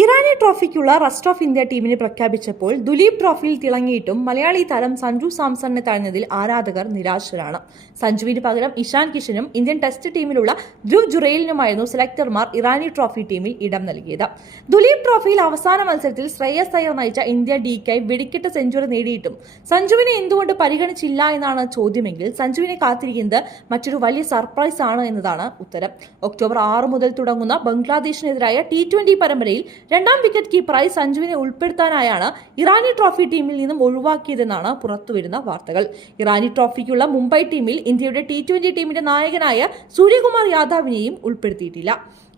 ഇറാനി ട്രോഫിക്കുള്ള rest of India ടീമിനെ പ്രഖ്യാപിച്ചപ്പോൾ ദുലീപ് ട്രോഫിയിൽ തിളങ്ങിയിട്ടും മലയാളി താരം സഞ്ജു സാംസണിനെ തഴഞ്ഞതിൽ ആരാധകർ നിരാശരാണ്. സഞ്ജുവിന് പകരം ഇഷാൻ കിഷനും ഇന്ത്യൻ ടെസ്റ്റ് ടീമിലുള്ള ധ്രുവ് ജുറേലിനുമായിരുന്നു സെലക്ടർമാർ ഇറാനി ട്രോഫി ടീമിൽ ഇടം നൽകിയത്. ദുലീപ് ട്രോഫിയിൽ അവസാന മത്സരത്തിൽ ശ്രേയസ് അയ്യർ നയിച്ച ഇന്ത്യ ഡിക്കായി വെടിക്കെട്ട് സെഞ്ചുറി നേടിയിട്ടും സഞ്ജുവിനെ എന്തുകൊണ്ട് പരിഗണിച്ചില്ല എന്നാണ് ചോദ്യമെങ്കിൽ സഞ്ജുവിനെ കാത്തിരിക്കുന്നത് മറ്റൊരു വലിയ സർപ്രൈസ് ആണ് എന്നതാണ് ഉത്തരം. ഒക്ടോബർ ആറ് മുതൽ തുടങ്ങുന്ന ബംഗ്ലാദേശിനെതിരായ ടി പരമ്പരയിൽ രണ്ടാം വിക്കറ്റ് കീപ്പറായി സഞ്ജുവിനെ ഉൾപ്പെടുത്താനായാണ് ഇറാനി ട്രോഫി ടീമിൽ നിന്നും ഒഴിവാക്കിയതെന്നാണ് പുറത്തുവരുന്ന വാർത്തകൾ. ഇറാനി ട്രോഫിക്കുള്ള മുംബൈ ടീമിൽ ഇന്ത്യയുടെ ടി ട്വന്റി ടീമിന്റെ നായകനായ സൂര്യകുമാർ യാദവിനെയും ഉൾപ്പെടുത്തിയിട്ടില്ല.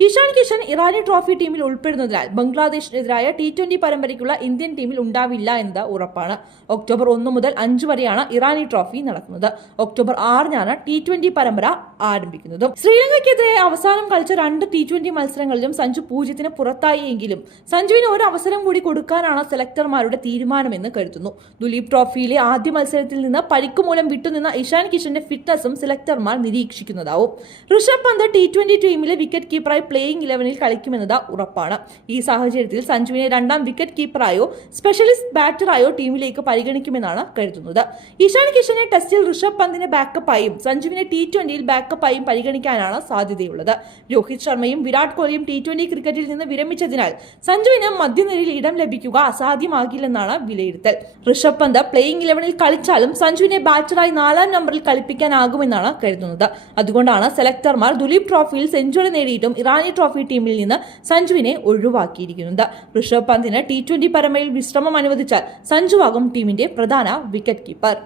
ഇഷാൻ കിഷൻ ഇറാനി ട്രോഫി ടീമിൽ ഉൾപ്പെടുന്നതിനാൽ ബംഗ്ലാദേശിനെതിരായ ടി ട്വന്റി പരമ്പരയ്ക്കുള്ള ഇന്ത്യൻ ടീമിൽ ഉണ്ടാവില്ല എന്നത് ഉറപ്പാണ്. ഒക്ടോബർ ഒന്ന് മുതൽ അഞ്ച് വരെയാണ് ഇറാനി ട്രോഫി നടക്കുന്നത്. ഒക്ടോബർ ആറിനാണ് ടി ട്വന്റി പരമ്പര ആരംഭിക്കുന്നത്. ശ്രീലങ്കയ്ക്കെതിരെ അവസാനം കളിച്ച രണ്ട് ടി ട്വന്റി മത്സരങ്ങളിലും സഞ്ജു പൂജ്യത്തിന് പുറത്തായി എങ്കിലും സഞ്ജുവിന് ഒരു അവസരം കൂടി കൊടുക്കാനാണ് സെലക്ടർമാരുടെ തീരുമാനമെന്ന് കരുതുന്നു. ദുലീപ് ട്രോഫിയിലെ ആദ്യ മത്സരത്തിൽ നിന്ന് പരിക്ക് മൂലം വിട്ടുനിന്ന ഇഷാൻ കിഷന്റെ ഫിറ്റ്നസും സെലക്ടർമാർ നിരീക്ഷിക്കുന്നതാവും. ഋഷഭ് പന്ത് ടി ട്വന്റി ടീമിലെ വിക്കറ്റ് കീപ്പറായി പ്ലേയിങ് ഇലവനിൽ കളിക്കുമെന്നത് ഉറപ്പാണ്. ഈ സാഹചര്യത്തിൽ സഞ്ജുവിനെ രണ്ടാം വിക്കറ്റ് കീപ്പറായോ സ്പെഷ്യലിസ്റ്റ് ബാറ്ററായോ ടീമിലേക്ക് പരിഗണിക്കുമെന്നാണ് കരുതുന്നത്. ഇഷാൻ കിഷനെ ടെസ്റ്റിൽ ഋഷഭ് പന്തിനെ ബാക്കപ്പായും സഞ്ജുവിനെ ടി ട്വന്റിയിൽ ബാക്കപ്പായും പരിഗണിക്കാനാണ് സാധ്യതയുള്ളത്. രോഹിത് ശർമ്മയും വിരാട് കോഹ്ലിയും ടി ട്വന്റി ക്രിക്കറ്റിൽ നിന്ന് വിരമിച്ചതിനാൽ സഞ്ജുവിന് മധ്യനിരയിൽ ഇടം ലഭിക്കുക അസാധ്യമാകില്ലെന്നാണ് വിലയിരുത്തൽ. ഋഷഭ് പന്ത് പ്ലേയിങ് ഇലവനിൽ കളിച്ചാലും സഞ്ജുവിനെ ബാറ്ററായി നാലാം നമ്പറിൽ കളിപ്പിക്കാനാകുമെന്നാണ് കരുതുന്നത്. അതുകൊണ്ടാണ് സെലക്ടർമാർ ദുലീപ് ട്രോഫിയിൽ സെഞ്ചുറി നേടിയിട്ടും ഇറാനി ട്രോഫി ടീമിൽ നിന്ന് സഞ്ജുവിനെ ഒഴിവാക്കിയിരിക്കുന്നത്. ഋഷഭ് പന്തിന് ടി ട്വന്റി പരമ്പരയിൽ വിശ്രമം അനുവദിച്ചാൽ സഞ്ജുവാകും ടീമിന്റെ പ്രധാന വിക്കറ്റ് കീപ്പർ